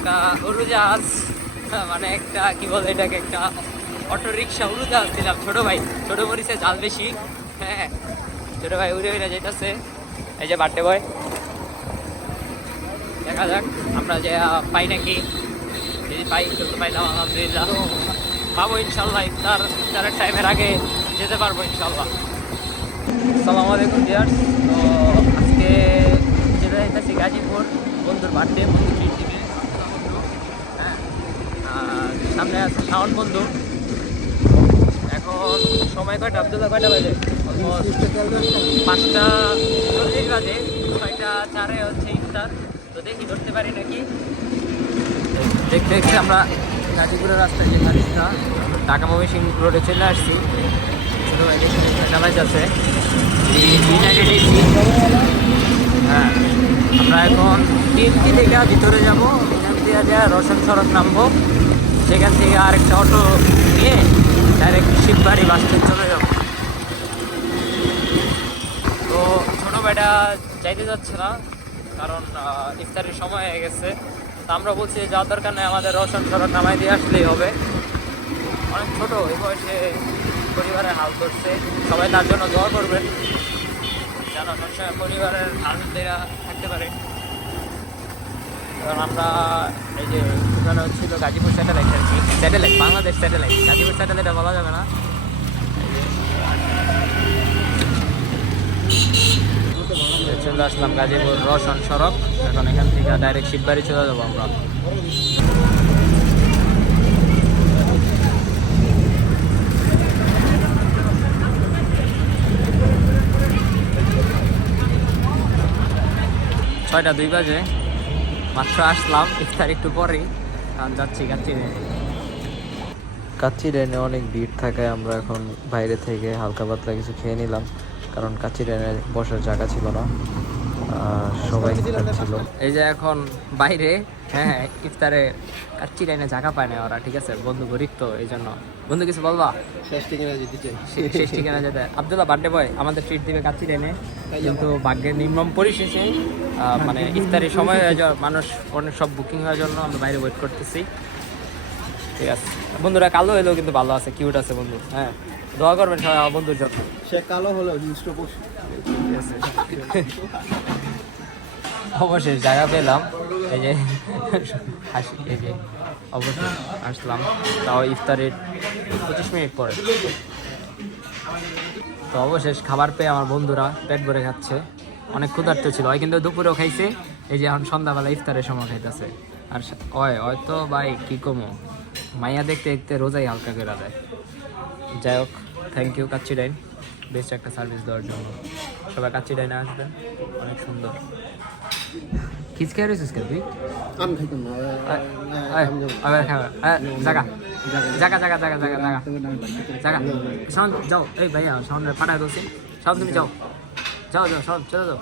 একটা উড়োজাহাজ, মানে একটা কি বলে এটাকে, একটা অটো রিক্সা উড়োজাহাজ দিলাম। ছোট ভাই, ছোট মরিচে জাল বেশি। হ্যাঁ, ছোট ভাই উড়ে উড়ে যেতেছে। এই যে বার্থডে বয়, দেখা যাক আমরা যে পাই নাকি। যদি পাই তো পাইলাম, আলহামদুলিল্লাহ। পাবো ইনশাল্লাহ, ইফতারের টাইমের আগে যেতে পারবো ইনশাল্লাহ। আসসালামু আলাইকুম ভিউয়ার্স। তো আজকে যেতে যাইতেছি গাজীপুর, বন্ধুর বার্থডে, বন্ধু ট্রিট দিবে। হ্যাঁ, আর সামনে আছে শাওন বন্ধু। এখন সময় কয়টা আব্দুল্লাহ, কয়টা বাজে? অলমোস্ট 5:40 বাজে। 6:04 হচ্ছে ইফতার। তো দেখি ধরতে পারি নাকি। দেখতে দেখতে আমরা গাজীপুরের রাস্তায় যে গাড়িটা ঢাকা ময়মনসিংহ রোডে চলে আসছি। ছোটো ভাই চালাই যাচ্ছে। হ্যাঁ, আমরা এখন টিএমটি থেকে ভিতরে যাবো, এখান থেকে রওশন সড়ক নামবো, সেখান থেকে আরেকটা অটো নিয়ে ডাইরেক্ট শিববাড়ি বাস স্ট্যান্ড চলে যাবো। তো ছোটো ভাইটা যাইতে যাচ্ছে না, কারণ ইফতারের সময় হয়ে গেছে। তো আমরা বলছি যাওয়ার দরকার নেই, আমাদের রওশন সড়ক নামাই দিয়ে আসলেই হবে। অনেক ছোটো, এই বয়সে পরিবারের হাল ধরছে। সবাই তার জন্য দোয়া করবেন, যেন সবসময় পরিবারের হালদেরা থাকতে পারে। কারণ আমরা এই যে ওখানে হচ্ছিল গাজীপুর স্যাটেলাইট আর কি, স্যাটেলাইট, বাংলাদেশ স্যাটেলাইট, গাজীপুর স্যাটেলাইটটা বলা যাবে না। চলে আসলাম গাজীপুর রওশন সড়ক। এখন এখান থেকে ডাইরেক্ট শিববাড়ি চলে যাবো আমরা। ছয়টা 2 বাজে, মাত্র আসলাম ইফতার একটু পরেই। কারণ যাচ্ছি কাচ্চি ডাইনে অনেক ভিড় থাকায় আমরা এখন বাইরে থেকে হালকা পাতলা কিছু খেয়ে নিলাম, কারণ কাচ্চি ডাইনে বসার জায়গা ছিল না, সবাই ছিল। এই যে এখন বাইরে, হ্যাঁ, ইফতারে কাচ্চি ডাইনে জায়গা পায় না ওরা, ঠিক আছে? বন্ধু গরিব তো, এই জন্য। বন্ধু কিছু বলবা? শেষ ঠিকানা যেতে আব্দুল্লাহ বার্থডে বয় আমাদের ট্রিট দিবে কাচ্চি ডাইনে, কিন্তু ভাগ্যের নিম্নম পরিশেষে মানে ইফতারের সময় হয়ে যাওয়ার, মানুষ অনেক সব বুকিং হওয়ার জন্য আমরা বাইরে ওয়েট করতেছি। ঠিক আছে বন্ধুরা, কালো এলেও কিন্তু ভালো আছে, কিউট আছে বন্ধু। হ্যাঁ, দোয়া করবেন সবাই আমার বন্ধুর জন্য। সে কালো হলো অবশেষ জায়গা পেলাম, এই যে হাসি, এই যে অবশেষ আসলাম, তাও ইফতারের 25 মিনিট পরে। তো অবশেষ খাবার পেয়ে আমার বন্ধুরা পেট ভরে খাচ্ছে। অনেক ক্ষুধার্ত ছিল, হয় কিন্তু দুপুরেও খাইছে। এই যে এখন সন্ধ্যাবেলা ইফতারের সময় খাইতেছে। আর হয়তো ভাই কী কমো, মাইয়া দেখতে দেখতে রোজাই হালকা করে দেয়। যাই হোক, thank you Kacchi Dine, best একটা সার্ভিস দেওয়ার জন্য। সবাই কাচ্চি ডাইনে আসবেন, অনেক সুন্দর। খিচ খেয়ে রয়েছিস কে তুই? আমি খাইতাম না। জাগা জাগা জাগা জাগা জাগা জাগা জাগা শাওন যাও, এই ভাইয়া শাওনের পাঠায় দোষে। শাওন তুমি যাও যাও যাও, শাওন চলে যাও।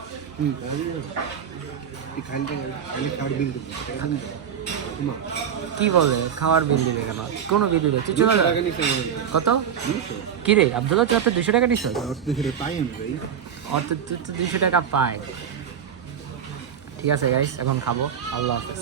কি বলে খাওয়ার বিল দিবে কেন? কোনো বিল দিবে তুই চলে যা। কত কি রে আব্দুল্লাহ, তুই তো 200 টাকা নিস? অর্থ তুই তো 200 টাকা পায়। ঠিক আছে গাইস, এখন খাবো। আল্লাহ হাফেজ।